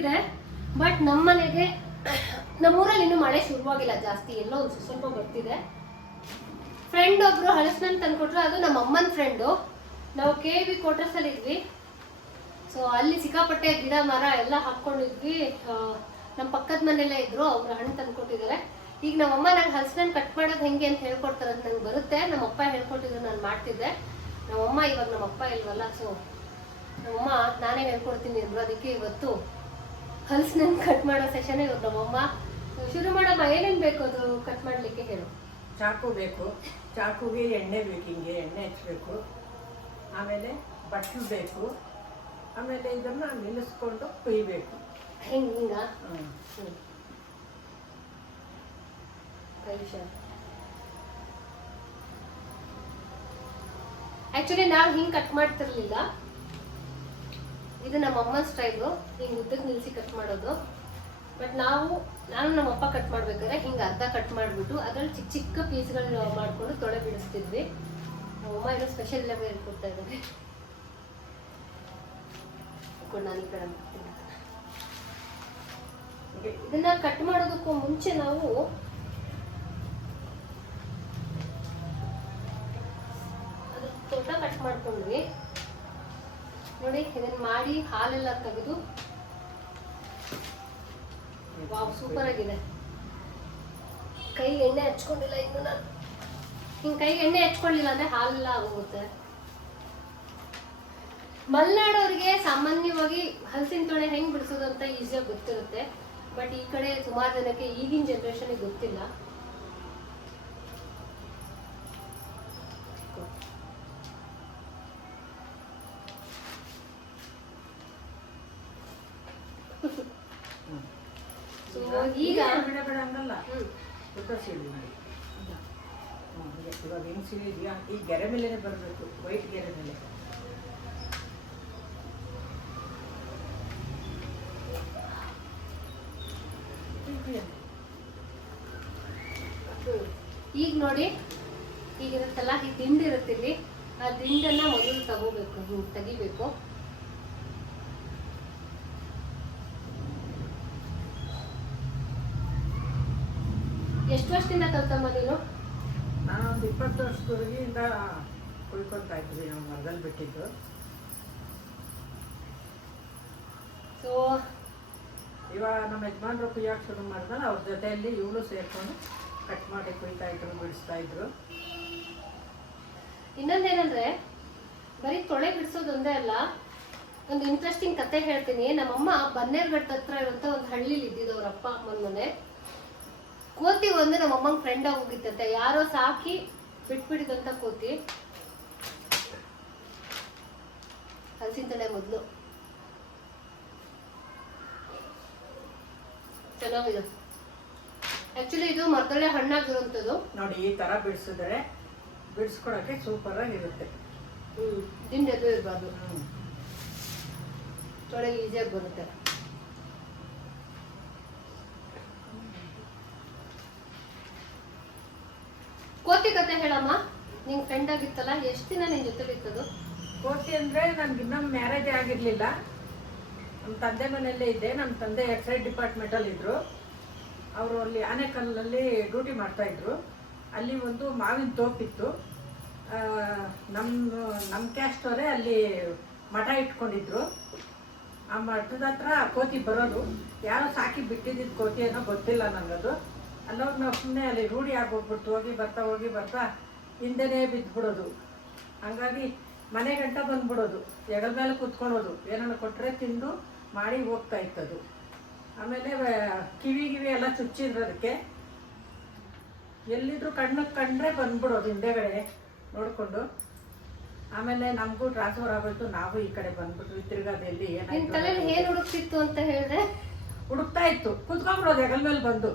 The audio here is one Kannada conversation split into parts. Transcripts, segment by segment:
ಬರ್ತಿದೆ. ಬಟ್ ನಮ್ಮನೆಗೆ ನಮ್ಮೂರಲ್ಲಿ ಇನ್ನೂ ಮಳೆ ಶುರುವಾಗಿಲ್ಲ ಜಾಸ್ತಿ, ಎಲ್ಲೋ ಒಂದು ಸ್ವಲ್ಪ ಬರ್ತಿದೆ. ಫ್ರೆಂಡ್ ಒಬ್ರು ಹಲಸಿನ ತಂದ್ಕೊಟ್ರು, ಅದು ನಮ್ಮ ಅಮ್ಮನ ಫ್ರೆಂಡು. ನಾವು KV ಕ್ವಾರ್ಟರ್ಸ್ ಅಲ್ಲಿ ಇದ್ವಿ. ಸೊ ಅಲ್ಲಿ ಸಿಕ್ಕಾಪಟ್ಟೆ ಗಿಡ ಮರ ಎಲ್ಲ ಹಾಕೊಂಡಿದ್ವಿ. ನಮ್ಮ ಪಕ್ಕದ ಮನೆಯಲ್ಲೇ ಇದ್ರು, ಅವ್ರು ಹಣ್ಣು ತಂದ್ಕೊಟ್ಟಿದ್ದಾರೆ. ಈಗ ನಮ್ಮಮ್ಮ ನಂಗೆ ಹಲಸಿನ ಕಟ್ ಮಾಡೋದು ಹೆಂಗೆ ಅಂತ ಹೇಳ್ಕೊಡ್ತಾರೆ ಅಂತ ನಂಗೆ ಬರುತ್ತೆ. ನಮ್ಮಪ್ಪ ಹೇಳ್ಕೊಟ್ಟಿದ್ರು, ನಾನು ಮಾಡ್ತಿದ್ದೆ. ನಮ್ಮಮ್ಮ ಇವಾಗ ನಮ್ಮಪ್ಪ ಇಲ್ವಲ್ಲ, ಸೊ ನಮ್ಮಮ್ಮ ನಾನೇ ಹೇಳ್ಕೊಡ್ತೀನಿ ಅಂದ್ರು. ಅದಕ್ಕೆ ಇವತ್ತು ಹಲಸಿನ ಕಟ್ ಮಾಡೋ ಸೆಷನ್ ಇವ್ರು ನಮ್ಮಮ್ಮ. ಶುರು ಮಾಡಮ್ಮ, ಏನೇನು ಬೇಕು ಅದು ಕಟ್ ಮಾಡಲಿಕ್ಕೆ ಹೇಳು. ಚಾಕು ಬೇಕು, ಚಾಕುಗೆ ಎಣ್ಣೆ ಬೇಕು, ಹಿಂಗೆ ಎಣ್ಣೆ ಹಚ್ಚಬೇಕು. ಆಮೇಲೆ ಬಟ್ಲು ಬೇಕು. ಆಮೇಲೆ ಇದನ್ನು ನಿಲ್ಲಿಸ್ಕೊಂಡು ಕುಯ್ಬೇಕು. ಹಿಂಗ ಆಕ್ಚುಲಿ ನಾವು ಹಿಂಗ್ ಕಟ್ ಮಾಡ್ತಿರ್ಲಿಲ್ಲ. ಇದು ನಮ್ಮ ಅಮ್ಮನ ಸ್ಟೈಲು, ಹಿಂಗ್ ಉದ್ದಕ್ಕೆ ನಿಲ್ಸಿ ಕಟ್ ಮಾಡೋದು. ಬಟ್ ನಾನು ನಮ್ಮಪ್ಪ ಕಟ್ ಮಾಡ್ಬೇಕಾದ್ರೆ ಹಿಂಗ ಅರ್ಧ ಕಟ್ ಮಾಡ್ಬಿಟ್ಟು ಅದ್ರಲ್ಲಿ ಚಿಕ್ಕ ಚಿಕ್ಕ ಪೀಸ್ಗಳು ಮಾಡ್ಕೊಂಡು ತೊಳೆ ಬಿಡಿಸ್ತಿದ್ವಿ. ನಮ್ಮಮ್ಮ ಏನೋ ಸ್ಪೆಷಲ್ ಲೆವೆಲ್ ಹೇಳ್ಕೊಡ್ತಾ ಇದ್ದಾರೆ. ನಾನು ಈ ಕಡೆ ಇದನ್ನ ಕಟ್ ಮಾಡೋದಕ್ಕೂ ಮುಂಚೆ ನಾವು ತೋಟ ಕಟ್ ಮಾಡ್ಕೊಂಡ್ವಿ ನೋಡಿ. ಇದನ್ನ ಮಾಡಿ ಹಾಲೆಲ್ಲ ತೆಗೆದು, ವಾವ್ ಸೂಪರ್ ಆಗಿದೆ. ಕೈ ಎಣ್ಣೆ ಹಚ್ಕೊಂಡಿಲ್ಲ ಇನ್ನು ನಾನು. ಹಿಂಗ್ ಕೈ ಎಣ್ಣೆ ಹಚ್ಕೊಳ್ಳಿಲ್ಲ ಅಂದ್ರೆ ಹಾಲೆಲ್ಲ ಆಗೋಗುತ್ತೆ. ಮಲೆನಾಡೋರಿಗೆ ಸಾಮಾನ್ಯವಾಗಿ ಹಲಸಿನ ತೊಳೆ ಹೆಂಗ್ ಬಿಡಿಸೋದು ಅಂತ ಈಸಿಯಾಗಿ ಗೊತ್ತಿರುತ್ತೆ. ಬಟ್ ಈ ಕಡೆ ಸುಮಾರು ಜನಕ್ಕೆ ಈಗಿನ ಜನರೇಷನ್ಗೆ ಗೊತ್ತಿಲ್ಲ. ಈಗ ಇವಾಗ ಹೆಂಗ್ ಸಿಡಿದ್ಯಾ, ಈ ಗೆರೆ ಮೇಲೆ ಬರಬೇಕು, ವೈಟ್ ಗೆರೆ ಮೇಲೆ. ಈಗ ನೋಡಿ, ಈಗಿರುತ್ತಲ್ಲ ಈ ದಿಂಡು ಇರುತ್ತೆ ಇಲ್ಲಿ, ಆ ದಿಂಡನ್ನ ಮೊದಲು ತಗೋಬೇಕು, ತೆಗಿಬೇಕು. ಎಷ್ಟು ವರ್ಷದಿಂದ ಕಲ್ತಮ್ಮ ನೀನು? ನಾನೊಂದು 20 ವರ್ಷದವರೆಗಿಂದ ಕುಯ್ಕೊಳ್ತಾ ಇದ್ವಿ, ನಾವು ಮರದಲ್ಲಿ ಬಿಟ್ಟಿದ್ದು. ಸೊ ಇವಾಗ ನಮ್ಮ ಯಜಮಾನ್ರು ಕುಯ್ಯಕ್ಕೆ ಶುರು ಮಾಡಿದ್ರೆ ಅವ್ರ ಜೊತೆಯಲ್ಲಿ ಇವಳು ಸೇರ್ಕೊಂಡು ಕಟ್ ಮಾಡಿ ಕುಯ್ತಾ ಇದ್ರು, ಬಿಡಿಸ್ತಾ ಇದ್ರು. ಇನ್ನೊಂದೇನಂದ್ರೆ ಬರೀ ತೊಳೆ ಬಿಡಿಸೋದೊಂದೇ ಅಲ್ಲ, ಒಂದು ಇಂಟ್ರೆಸ್ಟಿಂಗ್ ಕತೆ ಹೇಳ್ತೀನಿ. ನಮ್ಮಮ್ಮ ಬನ್ನೇರ್ಘಟ್ಟ ಹತ್ರ ಇರುವಂತ ಒಂದು ಹಳ್ಳಿಲಿ ಇದ್ದಿದ್ದು ಅವ್ರ ಅಪ್ಪ ಅಮ್ಮನ ಮನೆ. ಕೋತಿ ಒಂದು ನಮ್ಮಮ್ಮನ ಫ್ರೆಂಡ್ ಹೋಗಿತ್ತಂತೆ, ಯಾರೋ ಸಾಕಿ ಬಿಟ್ಬಿಟ್ಟಿದಂತ ಕೋತಿ. ಹಲಸಿನ ತೊಳೆ ಮೊದಲು ಚೆನ್ನಾಗಿದೆ. ಆಕ್ಚುಲಿ ಇದು ಮರದಲ್ಲೇ ಹಣ್ಣಾಗಿರುವಂಥದ್ದು ನೋಡಿ. ಈ ತರ ಬಿಡಿಸಿದ್ರೆ ಬಿಡಿಸ್ಕೊಳಕ್ಕೆ ಸೂಪರ್ ಆಗಿರುತ್ತೆ. ದಿಂಡೆದು ಇರಬಾರ್ದು, ತೊಳೆ ಈಸಿಯಾಗಿ ಬರುತ್ತೆ. ಕೋತಿ ಕತೆ ಹೇಳಮ್ಮ. ನಿಂಗೆ ಫ್ರೆಂಡ್ ಆಗಿತ್ತಲ್ಲ, ಎಷ್ಟು ದಿನ ನಿನ್ ಜೊತೆಲಿ ಇತ್ತದು? ಕೋತಿ ಅಂದ್ರೆ ನನ್ಗೆ ಇನ್ನೂ ಮ್ಯಾರೇಜ್ ಆಗಿರ್ಲಿಲ್ಲ. ನಮ್ಮ ತಂದೆ ಮನೆಯಲ್ಲೇ ಇದ್ದೆ. ನಮ್ಮ ತಂದೆ ಎಕ್ಸೈಸ್ ಡಿಪಾರ್ಟ್ಮೆಂಟ್ ಅಲ್ಲಿ ಇದ್ರು. ಅವರು ಅಲ್ಲಿ ಆನೆಕಲ್ಲಲ್ಲಿ ಡ್ಯೂಟಿ ಮಾಡ್ತಾ ಇದ್ರು. ಅಲ್ಲಿ ಒಂದು ಮಾವಿನ ತೋಪಿತ್ತು. ನಮ್ಮ ಕ್ಯಾಸ್ಟ್ ಅವರೇ ಅಲ್ಲಿ ಮಠ ಇಟ್ಕೊಂಡಿದ್ರು. ಆ ಮಠದ ಹತ್ರ ಕೋತಿ ಬರೋದು, ಯಾರೋ ಸಾಕಿ ಬಿಟ್ಟಿದ್ದಿದ್ದು ಕೋತಿ ಏನೋ ಗೊತ್ತಿಲ್ಲ ನನಗದು. ಅಲ್ಲೋಗಿ ನಾವು ಸುಮ್ಮನೆ ಅಲ್ಲಿ ರೂಢಿ ಆಗೋಗ್ಬಿಡ್ತು, ಹೋಗಿ ಬರ್ತಾ ಹಿಂದೆನೇ ಬಿದ್ದುಬಿಡೋದು. ಹಂಗಾಗಿ ಮನೆ ಗಂಟ ಬಂದ್ಬಿಡೋದು, ಎಡದ ಮೇಲೆ ಕೂತ್ಕೊಳ್ಳೋದು, ಏನನ್ನ ಕೊಟ್ಟರೆ ತಿಂದು ಮಾಡಿ ಹೋಗ್ತಾ ಇತ್ತದು. ಆಮೇಲೆ ಕಿವಿ ಎಲ್ಲ ಚುಚ್ಚಿದ್ರು ಅದಕ್ಕೆ. ಎಲ್ಲಿದ್ರು ಕಣ್ಣಿಗೆ ಕಂಡ್ರೆ ಬಂದ್ಬಿಡೋದು ಹಿಂದೆಗಡೆ ನೋಡಿಕೊಂಡು. ಆಮೇಲೆ ನಮಗೂ ಟ್ರಾನ್ಸ್ಫರ್ ಆಗೋಯ್ತು, ನಾವು ಈ ಕಡೆ ಬಂದ್ಬಿಟ್ವಿ. ತಿರ್ಗಾದಲ್ಲಿ ಏನ್ ಹುಡುಕ್ತಿತ್ತು ಅಂತ ಹೇಳಿದ್ರೆ ಹುಡುಕ್ತಾ ಇತ್ತು, ಕೂತ್ಕೊಂಡ್ಬಿಡೋದು ಹೆಗಲ ಮೇಲೆ ಬಂದು.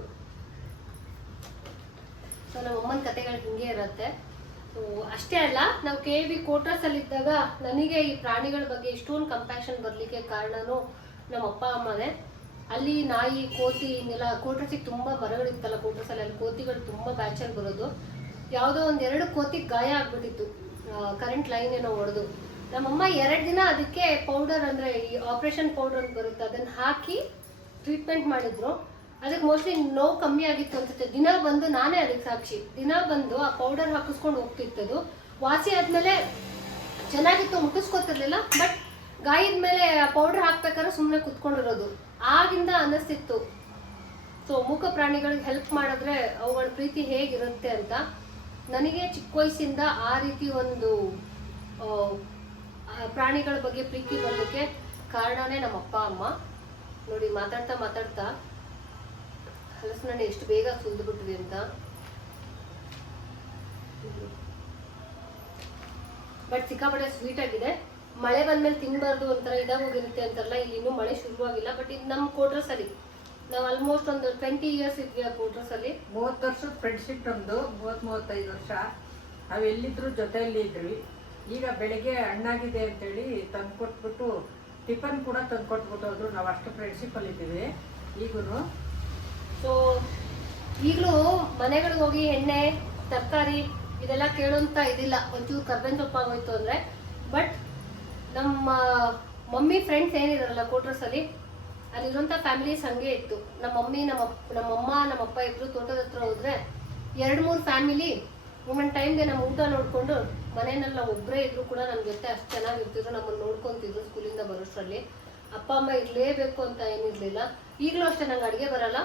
ಸೊ ನಮ್ಮ ಅಮ್ಮನ ಕತೆಗಳು ಹಿಂಗೆ ಇರುತ್ತೆ. ಸೊ ಅಷ್ಟೇ ಅಲ್ಲ, ನಾವು KV ಕ್ವಾರ್ಟರ್ಸ್ ಅಲ್ಲಿ ಇದ್ದಾಗ ನನಗೆ ಈ ಪ್ರಾಣಿಗಳ ಬಗ್ಗೆ ಇಷ್ಟೊಂದು ಕಂಪ್ಯಾಷನ್ ಬರ್ಲಿಕ್ಕೆ ಕಾರಣನೂ ನಮ್ಮ ಅಪ್ಪ ಅಮ್ಮನೇ. ಅಲ್ಲಿ ನಾಯಿ, ಕೋತಿ ಹಿಂಗೆಲ್ಲ ಕ್ವಾರ್ಟರ್ಸಿಗೆ ತುಂಬಾ ಮರಗಳಿತ್ತಲ್ಲ ಕ್ವಾರ್ಟರ್ಸ್ ಅಲ್ಲಿ, ಕೋತಿಗಳು ತುಂಬಾ ಬ್ಯಾಚಲ್ಲಿ ಬರೋದು. ಯಾವುದೋ ಒಂದೆರಡು ಕೋತಿಗೆ ಗಾಯ ಆಗ್ಬಿಟ್ಟಿತ್ತು, ಕರೆಂಟ್ ಲೈನ್ ಏನೋ ಹೊಡೆದು. ನಮ್ಮಮ್ಮ 2 ದಿನ ಅದಕ್ಕೆ ಪೌಡರ್, ಅಂದ್ರೆ ಈ ಆಪರೇಷನ್ ಪೌಡರ್ ಅಂತ ಬರುತ್ತೆ, ಅದನ್ನ ಹಾಕಿ ಹಾಕಿ ಟ್ರೀಟ್ಮೆಂಟ್ ಮಾಡಿದ್ರು. ಅದಕ್ಕೆ ಮೋಸ್ಟ್ಲಿ ನೋವು ಕಮ್ಮಿ ಆಗಿತ್ತು ಅನ್ಸುತ್ತೆ. ದಿನ ಬಂದು ನಾನೇ ಅದಕ್ಕೆ ಸಾಕ್ಷಿ, ದಿನ ಬಂದು ಆ ಪೌಡರ್ ಹಾಕಿಸ್ಕೊಂಡು ಹೋಗ್ತಿತ್ತದು. ವಾಸಿ ಆದ್ಮೇಲೆ ಚೆನ್ನಾಗಿತ್ತು, ಮುಟ್ಟಿಸ್ಕೊತಿರ್ಲಿಲ್ಲ. ಬಟ್ ಗಾಯದ ಮೇಲೆ ಪೌಡರ್ ಹಾಕ್ಬೇಕಾದ್ರೆ ಸುಮ್ಮನೆ ಕುತ್ಕೊಂಡಿರೋದು. ಆಗಿಂದ ಅನ್ನಿಸ್ತಿತ್ತು ಸೊ ಮೂಕ ಪ್ರಾಣಿಗಳಿಗೆ ಹೆಲ್ಪ್ ಮಾಡಿದ್ರೆ ಅವುಗಳ ಪ್ರೀತಿ ಹೇಗಿರುತ್ತೆ ಅಂತ. ನನಗೆ ಚಿಕ್ಕ ವಯಸ್ಸಿಂದ ಆ ರೀತಿ ಒಂದು ಪ್ರಾಣಿಗಳ ಬಗ್ಗೆ ಪ್ರೀತಿ ಬರಲಿಕ್ಕೆ ಕಾರಣನೇ ನಮ್ಮ ಅಪ್ಪ ಅಮ್ಮ. ನೋಡಿ ಮಾತಾಡ್ತಾ ಮಾತಾಡ್ತಾ ಹಲಸಿನಣ್ಣು ಎಷ್ಟು ಬೇಗ ಸುಲಿದು ಬಿಟ್ವಿ ಅಂತ. ಬಟ್ ಸಿಕ್ಕಾಪಟ್ಟೆ ಸ್ವೀಟ್ ಆಗಿದೆ. ಮಳೆ ಬಂದ್ಮೇಲೆ ತಿನ್ಬಾರ್ದು ಒಂಥರ ಇದಾಗೋಗಿರುತ್ತೆ ಅಂತಾರಲ್ಲ, ಇಲ್ಲಿ ಇನ್ನೂ ಮಳೆ ಶುರುವಾಗಿಲ್ಲ. ಬಟ್ ಇದು ನಮ್ಮ ಕ್ವಾರ್ಟರ್ಸ್ ಅಲ್ಲಿ ನಾವು ಆಲ್ಮೋಸ್ಟ್ ಒಂದು 20 ಇಯರ್ಸ್ ಇದ್ವಿ ಆ ಕ್ವಾರ್ಟರ್ಸ್ ಅಲ್ಲಿ. 30 ವರ್ಷದ ಫ್ರೆಂಡ್ಶಿಪ್ ನಮ್ದು, 30-35 ವರ್ಷ ನಾವು ಎಲ್ಲಿದ್ರು ಜೊತೆಯಲ್ಲಿ ಇದ್ವಿ. ಈಗ ಬೆಳಿಗ್ಗೆ ಹಣ್ಣಾಗಿದೆ ಅಂತೇಳಿ ತಂದ್ಕೊಟ್ಬಿಟ್ಟು ಟಿಫನ್ ಕೂಡ ತಂದ್ಕೊಟ್ಬಿಟ್ಟು ಹೋದ್ರು. ನಾವು ಅಷ್ಟು ಫ್ರೆಂಡ್ಶಿಪ್ ಅಲ್ಲಿ ಇದ್ದೀವಿ ಈಗೂ. ಸೊ ಈಗಲೂ ಮನೆಗಳಿಗೆ ಹೋಗಿ ಎಣ್ಣೆ ತರಕಾರಿ ಇದೆಲ್ಲ ಕೇಳೋಂತ ಇದಿಲ್ಲ. ಒಂಚೂರು ಕರ್ಬೇವಿನ ಸೊಪ್ಪು ಆಗೋಯ್ತು ಅಂದ್ರೆ. ಬಟ್ ನಮ್ಮ ಮಮ್ಮಿ ಫ್ರೆಂಡ್ಸ್ ಏನಿದಾರಲ್ಲ ಕ್ವಾರ್ಟರ್ಸ್ ಅಲ್ಲಿ, ಅಲ್ಲಿರುವಂಥ ಫ್ಯಾಮಿಲೀಸ್ ಹಂಗೆ ಇತ್ತು. ನಮ್ಮ ಮಮ್ಮಿ ನಮ್ಮಮ್ಮ ನಮ್ಮಪ್ಪ ಇಬ್ರು ತೋಟದ ಹತ್ರ ಹೋದ್ರೆ 2-3 ಫ್ಯಾಮಿಲಿ ಒಂದೊಂದು ಟೈಮ್ಗೆ ನಮ್ಮ ಊಟ ನೋಡ್ಕೊಂಡು ಮನೆಯಲ್ಲಿ ನಾವು ಒಬ್ಬರೇ ಇದ್ರು ಕೂಡ ನಮ್ಮ ಜೊತೆ ಅಷ್ಟು ಚೆನ್ನಾಗಿರ್ತಿದ್ರು, ನಮ್ಮನ್ನು ನೋಡ್ಕೊತಿದ್ರು ಸ್ಕೂಲಿಂದ ಬರೋಷ್ಟರಲ್ಲಿ. ಅಪ್ಪ ಅಮ್ಮ ಇರಲೇಬೇಕು ಅಂತ ಏನಿರಲಿಲ್ಲ. ಈಗಲೂ ಅಷ್ಟೇ ನಂಗೆ ಅಡುಗೆ ಬರಲ್ಲ.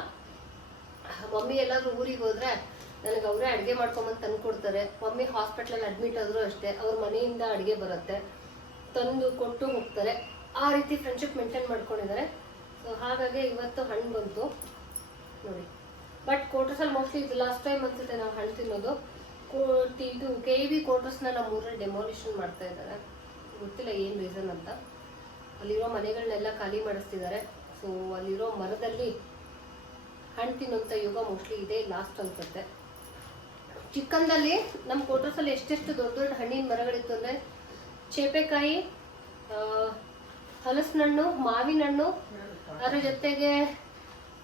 ಮಮ್ಮಿ ಎಲ್ಲಾದ್ರೂ ಊರಿಗೆ ಹೋದ್ರೆ ನನಗೆ ಅವರೇ ಅಡುಗೆ ಮಾಡ್ಕೊಂಬಂದು ತಂದು ಕೊಡ್ತಾರೆ. ಮಮ್ಮಿ ಹಾಸ್ಪಿಟ್ಲಲ್ಲಿ ಅಡ್ಮಿಟ್ ಆದರೂ ಅಷ್ಟೇ ಅವ್ರ ಮನೆಯಿಂದ ಅಡುಗೆ ಬರುತ್ತೆ, ತಂದು ಕೊಟ್ಟು ಹೋಗ್ತಾರೆ. ಆ ರೀತಿ ಫ್ರೆಂಡ್ಶಿಪ್ ಮೇಂಟೈನ್ ಮಾಡ್ಕೊಂಡಿದ್ದಾರೆ. ಸೊ ಹಾಗಾಗಿ ಇವತ್ತು ಹಣ್ಣು ಬಂತು ನೋಡಿ. ಬಟ್ ಕ್ವಾರ್ಟರ್ಸಲ್ಲಿ ಮೋಸ್ಟ್ಲಿ ಇದು ಲಾಸ್ಟ್ ಟೈಮ್ ಅನ್ಸುತ್ತೆ ನಾವು ಹಣ್ಣು ತಿನ್ನೋದು. ಇದು KV ಕ್ವಾರ್ಟರ್ಸ್ನ ನಮ್ಮ ಊರಲ್ಲಿ ಡೆಮಾಲಿಷನ್ ಮಾಡ್ತಾ ಇದ್ದಾರೆ. ಗೊತ್ತಿಲ್ಲ ಏನು ರೀಸನ್ ಅಂತ. ಅಲ್ಲಿರೋ ಮನೆಗಳನ್ನೆಲ್ಲ ಖಾಲಿ ಮಾಡಿಸ್ತಿದ್ದಾರೆ. ಸೊ ಅಲ್ಲಿರೋ ಮರದಲ್ಲಿ ಹಣ್ಣು ತಿನ್ನೋಂಥ ಯುಗ ಮೋಸ್ಟ್ಲಿ ಇದೇ ಲಾಸ್ಟ್ ಅನ್ಸುತ್ತೆ. ಚಿಕ್ಕಂದಲ್ಲಿ ನಮ್ಮ ಕ್ವಾರ್ಟರ್ಸಲ್ಲಿ ಎಷ್ಟೆಷ್ಟು ದೊಡ್ಡ ದೊಡ್ಡ ಹಣ್ಣಿನ ಮರಗಳಿತ್ತು ಅಂದರೆ ಚೇಪೆಕಾಯಿ, ಹಲಸಿನ ಹಣ್ಣು, ಮಾವಿನ ಹಣ್ಣು, ಅದ್ರ ಜೊತೆಗೆ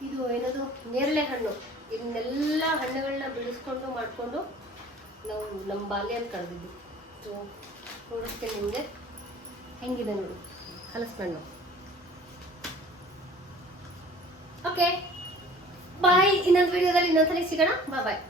ಇದು ಏನದು ನೇರಳೆ ಹಣ್ಣು, ಇದನ್ನೆಲ್ಲ ಹಣ್ಣುಗಳನ್ನ ಬೆಳೆಸ್ಕೊಂಡು ಮಾಡಿಕೊಂಡು ನಾವು ನಮ್ಮ ಬಾಲ್ಯನ ಕಳೆದಿದ್ವಿ. ಸೊ ನೋಡಿಸ್ತೀನಿ ನಿಮಗೆ ಹೆಂಗಿದೆ ನೋಡಿ ಹಲಸಿನ ಹಣ್ಣು. Okay bye. ಇನ್ನೊಂದು ವಿಡಿಯೋದಲ್ಲಿ ಇನ್ನೊಂದ್ಸಲಿ ಸಿಗೋಣ. ಬಾಯ್.